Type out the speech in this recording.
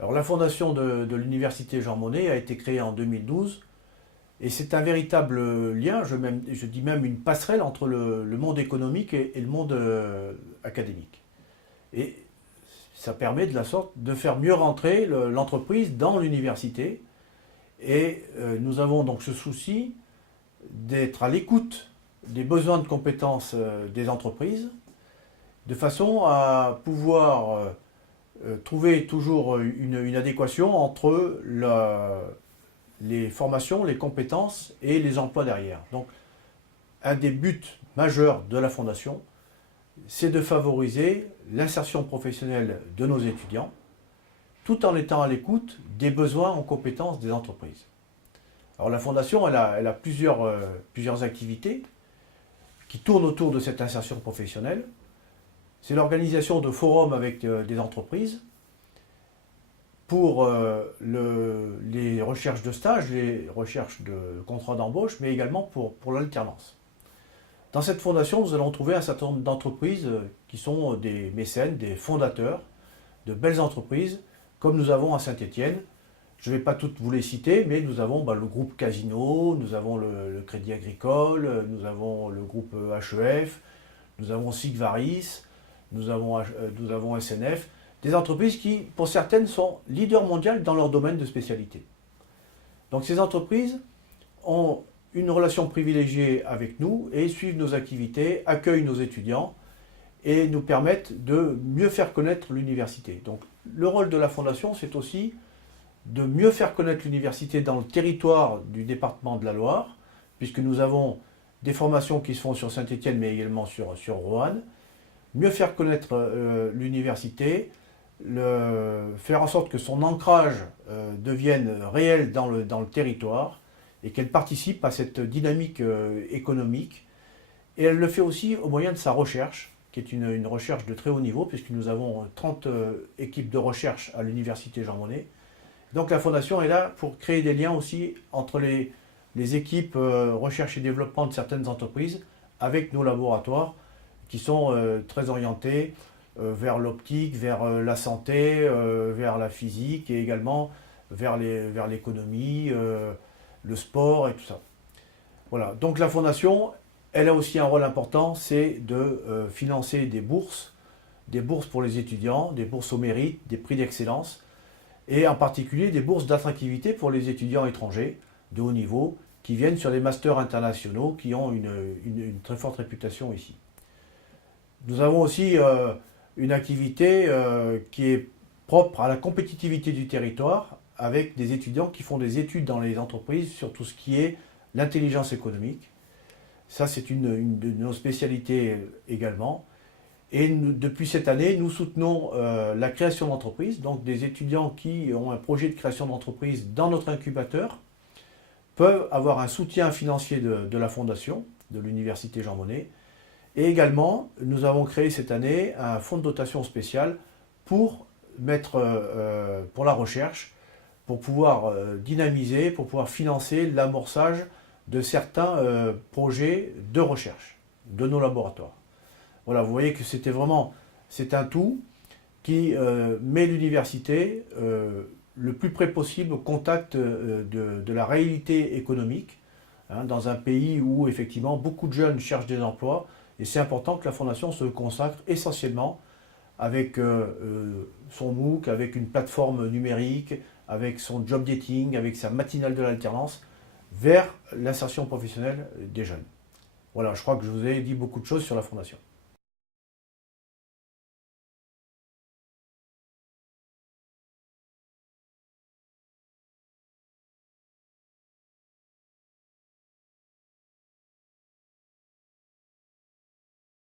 Alors la fondation de l'Université Jean Monnet a été créée en 2012 et c'est un véritable lien, je dis même une passerelle entre le monde économique et le monde académique. Et ça permet de la sorte de faire mieux rentrer l'entreprise dans l'université. Et nous avons donc ce souci d'être à l'écoute des besoins de compétences des entreprises, de façon à pouvoir trouver toujours une adéquation entre les formations, les compétences et les emplois derrière. Donc, un des buts majeurs de la Fondation, c'est de favoriser l'insertion professionnelle de nos étudiants, tout en étant à l'écoute des besoins en compétences des entreprises. Alors la Fondation, elle a plusieurs activités qui tournent autour de cette insertion professionnelle. C'est l'organisation de forums avec des entreprises pour les recherches de stage, les recherches de contrats d'embauche, mais également pour l'alternance. Dans cette fondation, nous allons trouver un certain nombre d'entreprises qui sont des mécènes, des fondateurs de belles entreprises, comme nous avons à Saint-Étienne. Je ne vais pas toutes vous les citer, mais nous avons le groupe Casino, nous avons le Crédit Agricole, nous avons le groupe HEF, nous avons Sigvaris, nous avons SNF, des entreprises qui, pour certaines, sont leaders mondiaux dans leur domaine de spécialité. Donc ces entreprises ont une relation privilégiée avec nous et suivent nos activités, accueillent nos étudiants et nous permettent de mieux faire connaître l'université. Donc le rôle de la Fondation, c'est aussi de mieux faire connaître l'université dans le territoire du département de la Loire, puisque nous avons des formations qui se font sur Saint-Étienne, mais également sur Roanne. Mieux faire connaître l'université, faire en sorte que son ancrage devienne réel dans le territoire et qu'elle participe à cette dynamique économique. Et elle le fait aussi au moyen de sa recherche, qui est une recherche de très haut niveau, puisque nous avons 30 équipes de recherche à l'Université Jean Monnet. Donc la Fondation est là pour créer des liens aussi entre les équipes recherche et développement de certaines entreprises avec nos laboratoires qui sont très orientés vers l'optique, vers la santé, vers la physique et également vers l'économie, le sport et tout ça. Voilà, donc la Fondation, elle a aussi un rôle important, c'est de financer des bourses pour les étudiants, des bourses au mérite, des prix d'excellence, et en particulier des bourses d'attractivité pour les étudiants étrangers de haut niveau qui viennent sur des masters internationaux qui ont une très forte réputation ici. Nous avons aussi une activité qui est propre à la compétitivité du territoire avec des étudiants qui font des études dans les entreprises sur tout ce qui est l'intelligence économique. Ça, c'est une de nos spécialités également. Et depuis cette année, nous soutenons la création d'entreprises. Donc des étudiants qui ont un projet de création d'entreprise dans notre incubateur peuvent avoir un soutien financier de la Fondation, de l'Université Jean Monnet. Et également, nous avons créé cette année un fonds de dotation spécial pour pour la recherche, pour pouvoir dynamiser, pour pouvoir financer l'amorçage de certains projets de recherche de nos laboratoires. Voilà, vous voyez que c'est un tout qui met l'université le plus près possible au contact de la réalité économique, hein, dans un pays où effectivement beaucoup de jeunes cherchent des emplois, et c'est important que la Fondation se consacre essentiellement avec son MOOC, avec une plateforme numérique, avec son job dating, avec sa matinale de l'alternance, vers l'insertion professionnelle des jeunes. Voilà, je crois que je vous ai dit beaucoup de choses sur la Fondation.